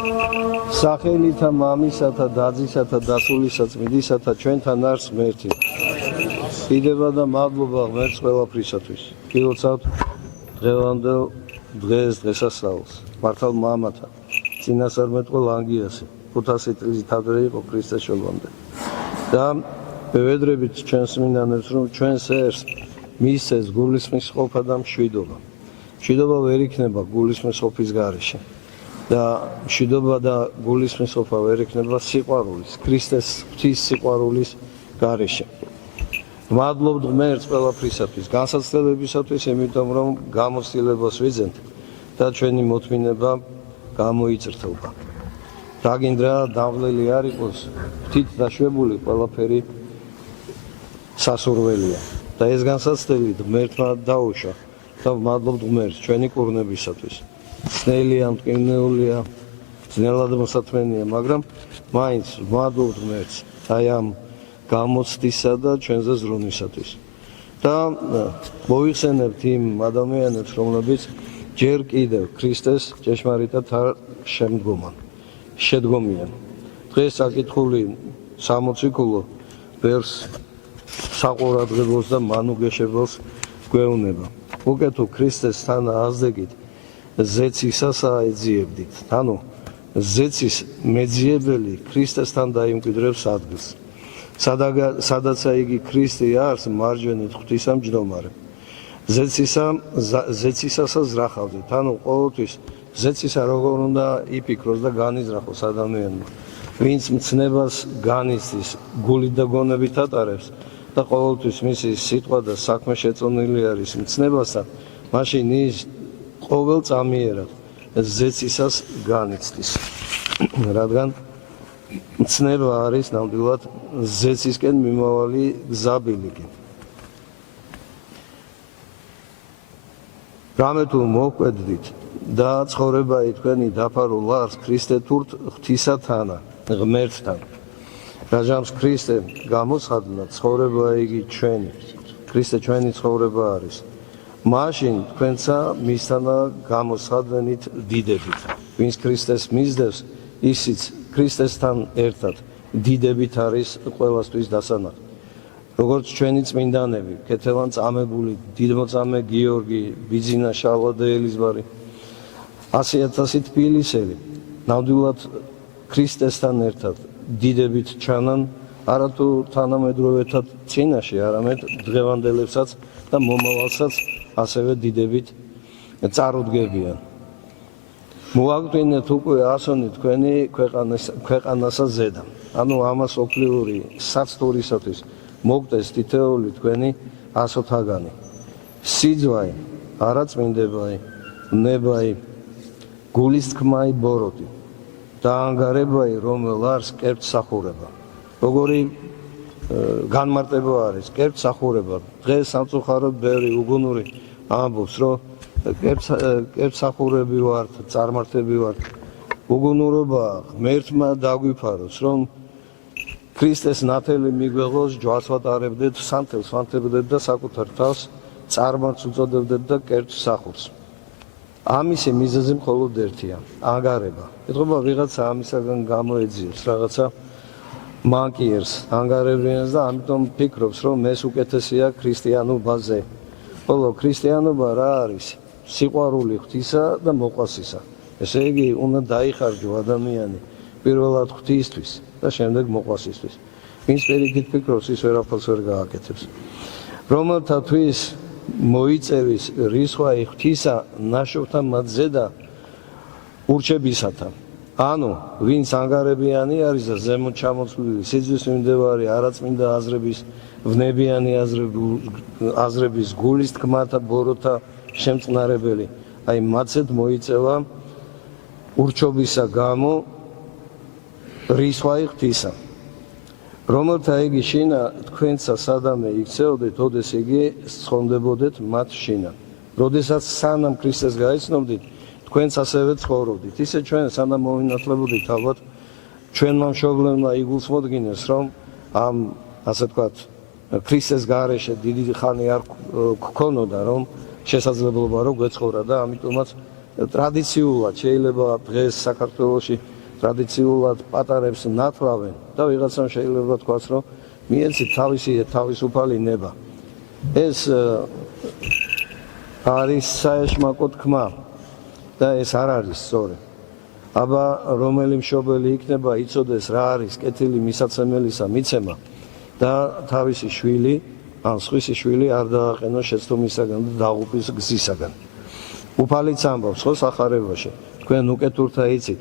სახელითა მამისათა დაძისათა დასულისა წმინდისათა ჩვენთან არს ღმერთი. დიდება და მადლობა ღმერთს ყველაფრისათვის. გილოცავთ დღევანდელ დღესასწაულს. მართალ მამათა წინასწარმეტყველ ანგიასი 500 წლის თავდრე იყო ქრისტეს შობამდე. და ვედრებით ჩვენს მინანებს რომ ჩვენს ერს მისცეს გულისხმის ყოფა და მშვიდობა. მშვიდობა ვერ იქნება გულისხმის ყოფის გარეშე. და მშვიდობა და გულისხმის ყოფა ვერ იქნება სიყვარულის, ქრისტეს ღვთის სიყვარულის გარეშე. მადლობთ ღმერთს ყველაფრისათვის, განსაცდელებისათვის, იმიტომ რომ გამოცდილებას ვიძენთ და ჩვენი მოთმინება გამოიწრთობა. დაგინდრა დამვლელი არ იყოს, ღვთით დაშვებული ყველაფერი სასურველია. და ეს განსაცდელი ღმერთმა დაუშვა და მადლობთ ღმერთს ჩვენი კურნებისათვის. ძნელია, მტკივნეულია, ძნელად მოსათმენია, მაგრამ მაინც მადლობთ ღმერთს აი ამ გამოცდისა და ჩვენზე ზრუნვისათვის. და მოიხსენებთ იმ ადამიანებს, რომლებიც ჯერ კიდევ ქრისტეს ჭეშმარიტად არ შედგომიან. დღეს საკითხული 60 კულო ვერს საყურადღებოს და მანუგეშებელს გვეუბნება. უკვე თუ ქრისტესთან აზდეგით ზეცისას აეძიებდით. ანუ ზეცის მეძიებელი ქრისტესთან დაიმკვიდრებს ადგილს. სადაც იგი ქრისტე არის მარჯვენით ღვთისა მჯდომარე. ზეცისასაც ზრახავდით. ანუ ყოველთვის ზეცისა როგორ უნდა იფიქროს და განიზრახოს ადამიანმა. ვინც მცნებას განიცდის, გულით და გონებით ატარებს და ყოველთვის მისი სიტყვა და საქმე შეწონილი არის მცნებასთან, მაშინ ის ყოველ წამიერად ზეცისას განიცდის. რადგან მცნება არის ნამდვილად ზეცისკენ მიმავალი გზაბილიკი. რამე თუ მოკვედდით და ცხოვრებայի თქვენი დაფარულ არს ქრისტეთურ ღვთისათანა, ღმერთთან. რაჟამს ქრისტე გამოცხადნა ცხოვრება იგი ჩვენი. ქრისტე ჩვენი ცხოვრება არის. მაშინ თქვენცა მისთანა გამოცხადვენით დიდებით. ვინც ქრისტეს მისდევს, ისიც ქრისტესთან ერთად დიდებით არის ყველასთვის დასანახი. როგორც ჩვენი წმინდანები, ქეთევან წამებული, დიდმოწამე გიორგი, ბიძინა შალვა და ელიზბარი, 100,000 თბილისელი, ნამდვილად ქრისტესთან ერთად დიდებით ჩანან, არათუ თანამედროვეთა წინაშე, არამედ დღევანდელებსაც და მომავალსაც ასევე დიდებით წარუდგებიან. მოაგდენთ უკვე ასონი თქვენი ქვეყანასა ზედა. ანუ ამას ოფლიური საცდურისათვის მოგდეს თითეული თქვენი ასოთაგანი. სიძვაი, არაწმინდებაი, ნებაი, გულის თქმაი ბოროტი და ანგარებაი, რომელ არს კერძ სახურება. როგორი განმარტება არის კერძ სახურება. დღეს სამწუხაროდ ბევრი უგუნური ამბობს, რომ კერძ სახურები ვართ, წარმართები ვართ. უგუნურობა ღმერთმა დაგვიფაროს, რომ ქრისტეს ნათელი მიგვეღოს, ჯვარს ვატარებდეთ, სანთელს ვანთებდეთ და საკუთარ თავს წარმართს უწოდებდეთ და კერძ სახურს. ამისი მიზეზი მხოლოდ ერთია, ანგარება. ეთქობა ვიღაცა ამისაგან გამოეძიებს რაღაცა მანკიერს, ანგარებიანს და ამიტომ ფიქრობს, რომ ეს უკეთესია ქრისტიანობაზე. ხოლო ქრისტიანობა რა არის? სიყვარული ღვთისა და მოყვასისა. ესე იგი, უნდა დაიხარჯო ადამიანი პირველად ღვთისთვის და შემდეგ მოყვასისთვის. ვინც პირიქით ფიქრობს, ის ვერაფერს ვერ გააკეთებს. რომელთათვის მოიწევის რისხვა ღვთისა ნაშოვთა მათზედა ურჩებისათა. ანუ, ვინც ანგარებიანი არის და ზემოთ ჩამოცვლილი, სიძვის მიმდევარი, არაწმინდა აზრების, ვნებიანი აზრების, გულის თქმათა, ბოროტა შემწყნარებელი, აი მათზედ მოიწევა ურჩობისა გამო რისხვა ღვთისა. რომელთა იგი შინა თქვენცა სადამე იქცეოდეთ, ოდეს იგი სხონდებოდეთ მათ შინა. როდესაც სანამ ქრისტეს გაიცნობდით, თქვენც ასევე ცხოვრობდით. ისე ჩვენ სანამ მოვინათლებოდით, ალბათ ჩვენმა მშობლებმა იგულს მოდგინეს, რომ ამ ასე ვთქვათ ქრისტეს გარეშე დიდი ხანი არ გქონოდა, რომ შესაძლებლობა რომ გვეცხოვრა და ამიტომაც ტრადიციულად შეიძლება დღეს საქართველოში ტრადიციულად პატარებს ნათლავენ და ვიღაცამ შეიძლება თქვას, რომ მიეცით თავისუფალი ნება. ეს არის საეშმაკო თქმა და ეს არ არის სწორი. აბა რომელი მშობელი იქნება იცოდეს რა არის კეთილი მისაცემელისა მიცემა და თავისი შვილი ან სხვისი შვილი არ დააყენოს შეცდომისაგან და დაღუპვის გზისაგან. უფალიც ამბობს ხო სახარებაში, თქვენ უკეთურთა იცით,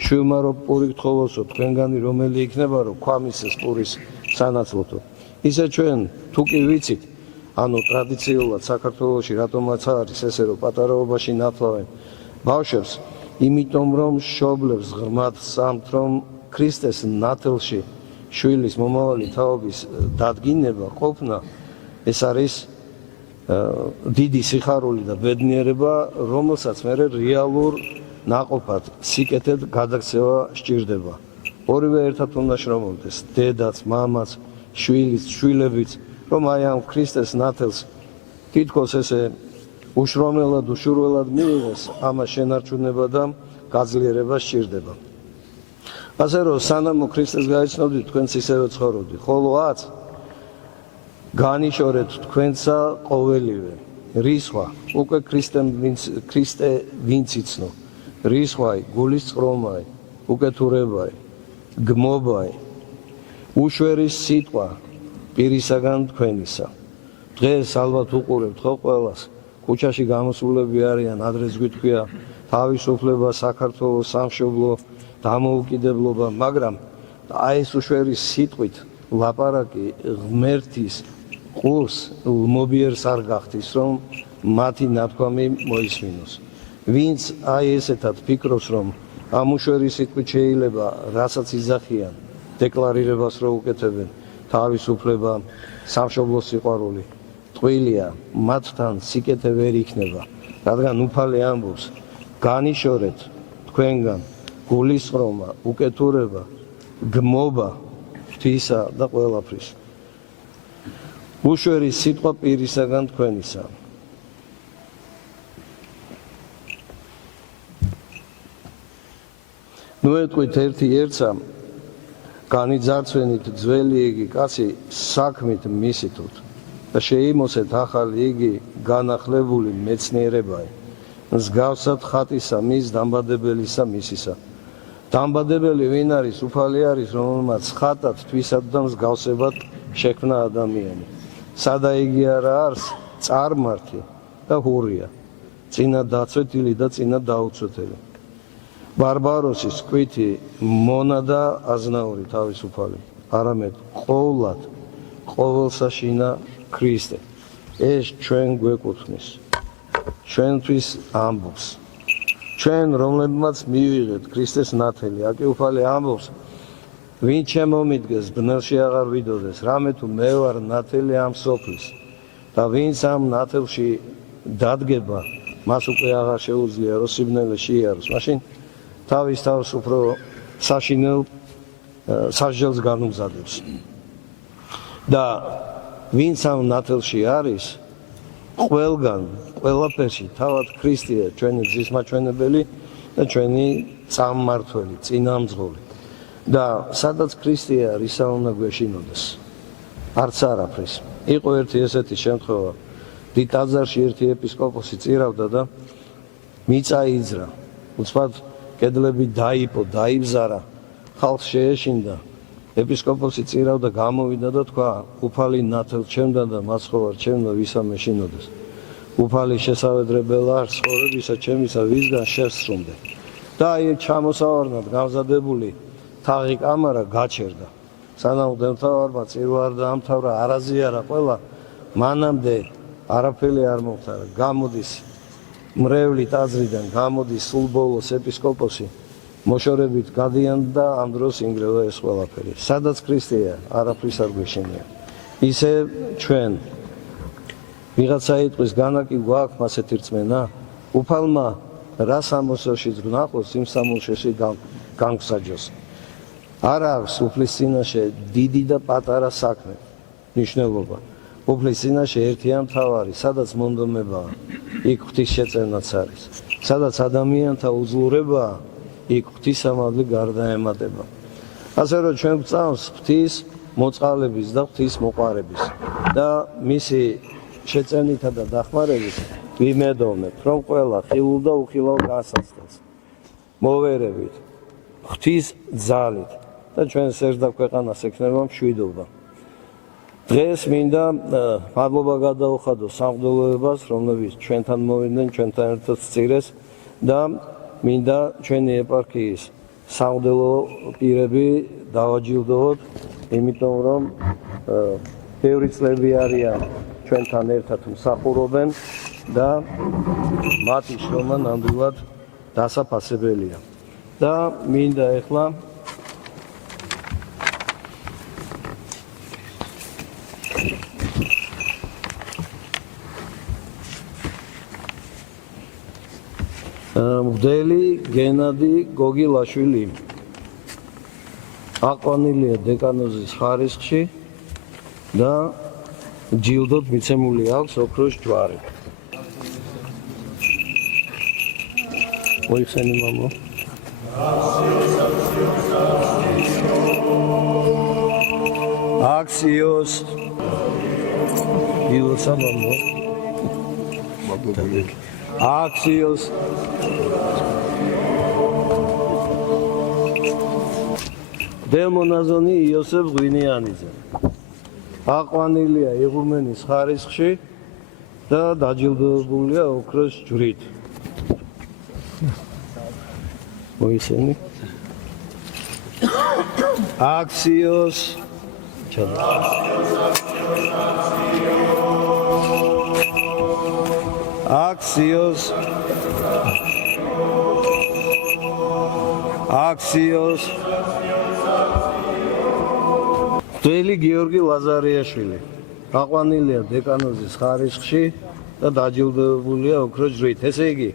შვილმა რო პური გთხოვოსო, თქვენგანი რომელი იქნება რომ ქვამისეს პურის სანაცვლოდ. ისე ჩვენ თუ კი ვიცით, ანუ ტრადიციულად საქართველოში რატომაც არის ესე რომ პატარაობაში ნათლავენ ბავშვებს, იმიტომ რომ მშობლებს ღრმად სამთ რომ ქრისტეს ნათლში შვილის მომავალი თაობის დადგინება ყოფნა ეს არის დიდი სიხარული და ბედნიერება, რომელსაც მერე რეალურ ნაყოფად სიკეთედ გადაქცევა სჭირდება. ორივე ერთად უნდა შრომობდეს, დედაც, მამაც, შვილიც, შვილებიც, რომ აი ამ ქრისტეს ნათელს თითქოს ესე უშრომელად, უშურველად მიიღეს, ამას შენარჩუნება და გაძლიერება სჭირდება. ასე რომ სანამ ქრისტეს გაიცნობდით, თქვენც ისევე ცხოვრობდით, ხოლო აც გაანიშორეთ თქვენცა ყოველივე. რისხვა, უკვე ქრისტე ვინც იცნო, რისხვაი, გულის წყრომაი, უკეთურებაი, გმობაი, უშვერის სიტყვა პირისაგან თქვენისა. დღეს ალბათ უყურებთ ხო ყველას, ქუჩაში გამოსულები არიან, ადრეს გითქვია თავისუფლება, საქართველოს სამშობლო, დამოუკიდებლობა, მაგრამ აი ეს უშვერის სიტყვით ლაპარაკი ღმერთის ყურს ლმობიერს არ გახდის, რომ მათი ნათქვამი მოისმინოს. ვინც აი ესეთად ფიქრობს, რომ ამ უშვერის სიტყვით შეიძლება რასაც იძახიან, დეკლარირებას რო უკეთებენ, თავისუფლება, სამშობლოს სიყვარული, ტყუილია, მათთან სიკეთე ვერ იქნება, რადგან უფალი ამბობს, გაანიშორეთ თქვენგან გულისწყრომა, უკეთურება, გმობა, ღვთისა და ყველაფრის. უშვერის სიტყვა პირისაგან თქვენისა. ნუ ეტყვით ერთი ერთსა, განიძარცვენით ძველი იგი კაცი საქმით მისითოთ და შეიმოსეთ ახალი იგი განახლებული მეცნიერებაი, მსგავსად ხატისა მის დამბადებელისა მისისა. დამბადებელი ვინ არის? უფალი არის, რომელმაც ხატად, თვისად და მსგავსებად შექმნა ადამიანი. სადა იგი არა არის წარმართი და ჰურია, წინა დაცვეთილი და წინა დაუცვეთელი. ბარბაროსის კვითი მონა და აზნაური თავისუფალი, არამედ ყოვლად ყოველსაშინა ქრისტე. ეს ჩვენ გვეკუთვნის, ჩვენთვის ამბობს. ჩვენ რომლებმაც მივიღეთ ქრისტეს ნათელი, აკი უფალი ამბობს, ვინ შემომიდგეს ბნელში აღარ ვიდოდეს, რამე თუ მე ვარ ნათელი ამ სოფლის და ვინც ამ ნათელში დადგება, მას უკვე აღარ შეუძლია რომ სიბნელე შეიაროს, მაშინ თავის თავს უფრო საშინელ სასჯელს განუგზადებს. და ვინც ამ ნათელში არის, ყველგან, ყველაფერში თავად ქრისტეა ჩვენი გზის მაჩვენებელი და ჩვენი წამმართველი, წინამძღოლი. და სადაც ქრისტეა, რისა უნდა გვეშინოდეს? არც არაფრის. იყო ერთი ესეთი შემთხვევა, დიდ ტაძარში ერთი ეპისკოპოსი წირავდა და მიწა იძრა. უცბად კედლები დაიპო, დაიბზარა, ხალხს შეეშინდა. ეპისკოპოსი წირავდა, გამოვიდა და თქვა, უფალი ნათელს ჩემდა და მაცხოვარ ჩემდა ვისა მეშინოდეს. უფალი შესავედრებელა არ ცხოვრებისა ჩემისა ვისგან შესრომდე. და აი ჩამოსავარნად გამზადებული თაღი კამარა გაჩერდა. სანამ დემთავარმა წირვა არ დაამთავრა, არაზიარა ყველა, მანამდე არაფერი არ მომხდარა. გამოდის მრევლი ტაძრიდან, გამოდის სულ ბოლოს ეპისკოპოსი, მოშორებით გადიან და ამ დროს ინგრევა ეს ყველაფერი. სადაც ქრისტეა, არაფრის არ გვეშინია. ისე ჩვენ ვიღაცა იტყვის განაკი გვაქვს ასეთი რწმენა, უფალმა რა სამოსელში ზრუნაყოს, იმ სამოსელში განგვსაჯოს. არ აქვს უფლის წინაშე დიდი და პატარა საქმე, მნიშვნელობა. უფლის წინაშე ერთია მთავარი, სადაც მონდომებაა, იქ ღვთის შეწევნაც არის. სადაც ადამიანთა უძლურებაა, იქ ღვთისამადლი გარდაემატება. ასე რომ ჩვენ გვწამს ღვთის მოწყალების და ღვთის მოყარების და მისი შეწევნითა და დახმარებით ვიმედოვნებთ, რომ ყველა ხილულ და უხილავ გასასწრებს მოვერებით ღვთის ძალით და ჩვენს ერს და ქვეყანას ექნება მშვიდობა. დღეს მინდა მადლობა გადაუხადო სამღვდელოებას, რომლებიც ჩვენთან მოვიდნენ, ჩვენთან ერთად სწირეს და მინდა ჩვენი ეპარქიის სამღვდელო პირები დავაჯილდოვოთ, იმიტომ რომ ბევრი წლები არიან ჩვენთან ერთად მსახურობენ და მათი შრომა ნამდვილად დასაფასებელია. და მინდა ეხლა მღვდელი გენადი გოგილაშვილი აყვანილია დეკანოზის ხარისხში და ჯილდოდ მიცემული აქვს ოქროს ჯვარი. მოიხსენი მამო. Axios Dios mamo. Axios Demonazoni იოსებ ღვინიანიძე აყვანილია იღუმენის ხარისხში და დაჯილდოებულია ოქროს ჯვრით. მოიხსენი? Axios Axios Axios მღვდელი გიორგი ლაზარიაშვილი აყვანილია დეკანოზის ხარისხში და დაჯილდოებულია ოქროს ჯვრით. ესე იგი,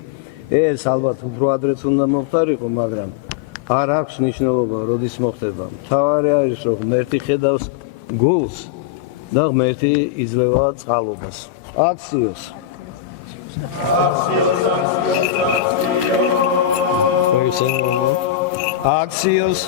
ეს ალბათ უფრო ადრეც უნდა მოხდარიყო, მაგრამ არ აქვს მნიშვნელობა, როდის მოხდება. მთავარი არის, რომ ღმერთი ხედავს გულს და ღმერთი იძლევა წყალობას. Axios Axios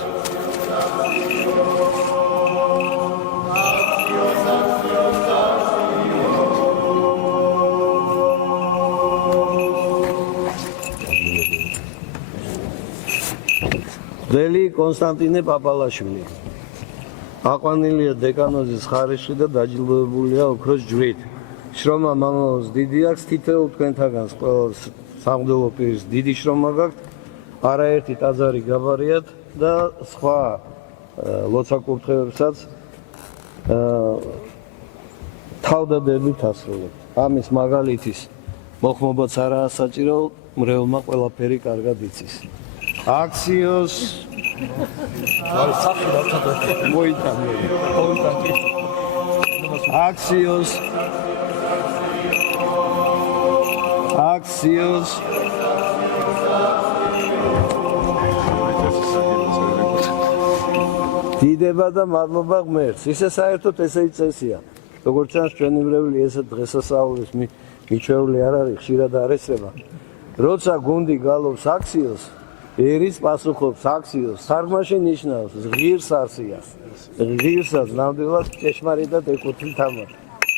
მღვდელი კონსტანტინე პაპალაშვილი აყვანილია დეკანოზის ხარისხში და დაჯილდოებულია ოქროს ჯვრით. შრომა მამაოს დიდი აქვს, თითოეულ თქვენთაგანს ყველა სამღვდელო პირის დიდი შრომა გაქვთ, არაერთი ტაძარი გაბარიათ და სხვა ლოცვა-კურთხეებსაც თავდადებით ასრულებთ. ამის მაგალითის მოხმობაც არაა საჭირო, მრევლმა ყველაფერი კარგად იცის. Axios Axios Axios დიდება და მადლობა ღმერთს. ისე საერთოდ ესე წესია. როგორც ჩანს, ჩვენი მრევლი ესე დღესასწაულის მიჩვეული არ არის, ხშირად არ ესწრება. როცა გუნდი გალობს Axios ერის პასუხობს Axios, თარგმანში ნიშნავს ღირს არსიას. ღირსაც ნამდვილად ჭეშმარიტად ეკუთვნით ამას.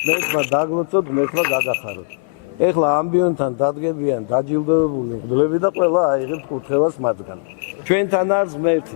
მერთმა დაგლოცოთ, მერთმა გადახაროთ. ეხლა ამბიონთან დადგებიან დაჯილდოებული მღვდლები და ყველა აიღებს კურთხევას მათგან. ჩვენთან არის ღმერთი.